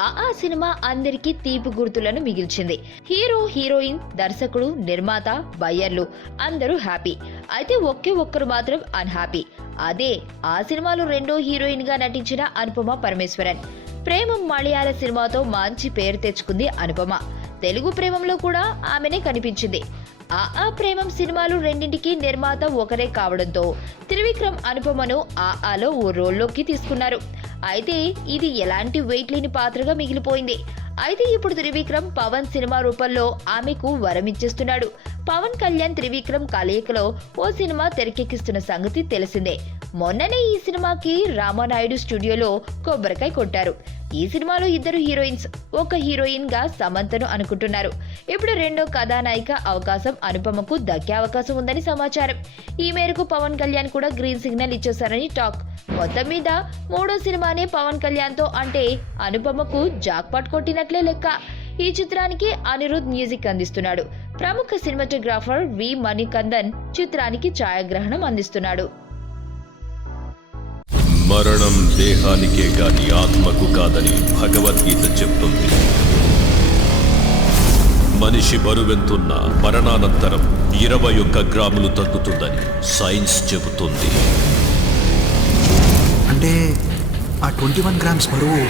ఆ సినిమా అందరికీ తీపి గుర్తులను మిగిల్చింది. హీరో, హీరోయిన్, దర్శకుడు, నిర్మాత, బయ్యర్లు అందరూ హ్యాపీ. అయితే ఒక్కరు మాత్రం అన్హ్యాపీ. అదే ఆ సినిమాలో రెండో హీరోయిన్ గా నటించిన అనుపమ పరమేశ్వరన్. ప్రేమం మలయాళ సినిమాతో మంచి పేరు తెచ్చుకుంది అనుపమ. తెలుగు ప్రేమంలో కూడా ఆమెనే కనిపించింది. ఆ ప్రేమం సినిమాలు రెండింటికి నిర్మాత ఒకరే కావడంతో త్రివిక్రమ్ అనుపమను ఆలో ఓ రోల్లోకి తీసుకున్నారు. అయితే ఇది ఎలాంటి వెయిట్ లేని పాత్రగా మిగిలిపోయింది. అయితే ఇప్పుడు త్రివిక్రమ్ పవన్ సినిమా రూపంలో ఆమెకు వరమిచ్చేస్తున్నాడు. పవన్ కళ్యాణ్ త్రివిక్రమ్ కలయికలో ఓ సినిమా తెరకెక్కిస్తున్న సంగతి తెలిసిందే. మొన్ననే ఈ సినిమాకి రామానాయుడు స్టూడియోలో కొబ్బరికాయ కొట్టారు. ఈ సినిమాలో ఇద్దరు హీరోయిన్స్, ఒక హీరోయిన్ గా సమంతను అనుకుంటున్నారు. ఇప్పుడు రెండో కథానాయిక అవకాశం అనుపమకు దక్కే అవకాశం ఉందని సమాచారం. ఈ మేరకు పవన్ కళ్యాణ్ కూడా గ్రీన్ సిగ్నల్ ఇచ్చేశారని టాక్. మొత్తం మీద మూడో సినిమానే పవన్ కళ్యాణ్ తో అంటే అనుపమకు జాక్పాట్ కొట్టినట్లే లెక్క. ఈ చిత్రానికి అనిరుద్ మ్యూజిక్ అందిస్తున్నాడు. ప్రముఖ సినిమాటోగ్రాఫర్ వి మణికందన్ చిత్రానికి ఛాయాగ్రహణం అందిస్తున్నాడు. మరణం దేహానికే గాని ఆత్మకు కాదని భగవద్గీత చెప్తుంది. మనిషి బరువెంతున్నా మరణానంతరం 21 గ్రాములు తగ్గుతుందని సైన్స్ చెబుతుంది. అంటే ఆ 21 గ్రామ్స్ బరువు